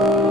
thank you